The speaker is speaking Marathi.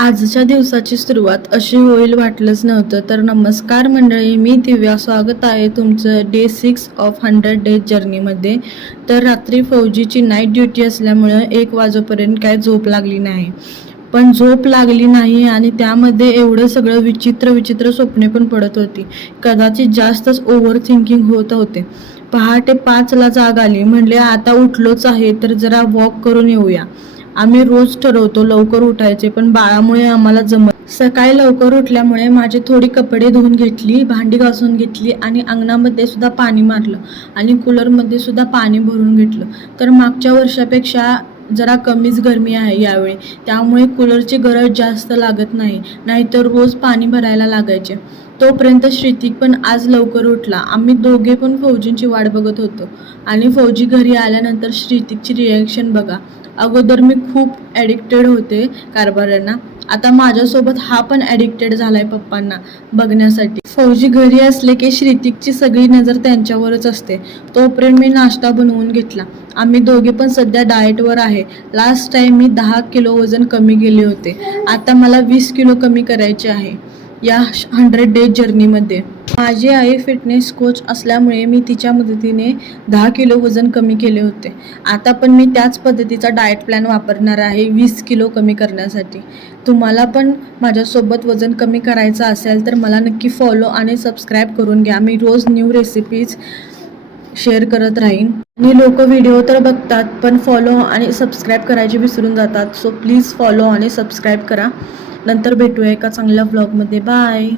आजच्या दिवसाची सुरुवात अशी होईल वाटलंच नव्हतं. तर नमस्कार मंडळी, मी दिव्या. स्वागत आहे तुमचं डे 6 ऑफ 100 डेज जर्नीमध्ये. तर रात्री फौजीची नाईट ड्युटी असल्यामुळं 1 वाजेपर्यंत काय झोप लागली नाही. पण झोप लागली नाही आणि त्यामध्ये एवढं सगळं विचित्र स्वप्ने पण पडत होती. कदाचित जास्तच ओव्हर थिंकिंग होत होते. पहाटे 5ला जाग आली. म्हणले आता उठलोच आहे तर जरा वॉक करून येऊया. आम्ही रोज ठरवतो लवकर उठायचे, पण बाळामुळे आम्हाला जमत. सकाळी लवकर उठल्यामुळे माझे थोडी कपडे धुवून घेतली, भांडी घासून घेतली आणि अंगणामध्ये सुद्धा पाणी मारलं आणि कूलरमध्ये सुद्धा पाणी भरून घेतलं. तर मागच्या वर्षापेक्षा जरा कमीच गरमी आहे यावेळी, त्यामुळे कूलरची गरज जास्त लागत नाही, नाहीतर रोज पाणी भरायला लागायचे. तोपर्यंत श्रीतिक पण आज लवकर उठला. आम्ही दोघे पण फौजींची वाट बघत होतो आणि फौजी घरी आल्यानंतर श्रीतिकची रिॲक्शन बघा. अगोदर मी खूप ॲडिक्टेड होते कारभाऱ्यांना, आता माझ्यासोबत हा पण ॲडिक्टेड झालाय पप्पांना बघण्यासाठी. फौजी घरी असले की श्रीतिकची सगळी नजर त्यांच्यावरच असते. तोपर्यंत मी नाश्ता बनवून घेतला. आम्ही दोघे पण सध्या डाएटवर आहे. लास्ट टाइम मी 10 किलो वजन कमी केले होते. आता मला 20 किलो कमी करायचे आहे या 100 डेज जर्नीमध्ये. माझी आई फिटनेस कोच असल्यामुळे मी तिच्या मदतीने 10 किलो वजन कमी केले होते. आता पण मी त्याच पद्धतीचा डाएट प्लॅन वापरणार आहे 20 किलो कमी करण्यासाठी. तुम्हाला पण माझ्यासोबत वजन कमी करायचं असेल तर मला नक्की फॉलो आणि सबस्क्राईब करून घ्या. मी रोज न्यू रेसिपीज शेअर करत राहीन. आणि लोक व्हिडिओ तर बघतात पण फॉलो आणि सबस्क्राईब करायचे विसरून जातात. सो प्लीज फॉलो आणि सबस्क्राईब करा. नंतर भेटूया एका चांगल्या व्लॉगमध्ये. बाय.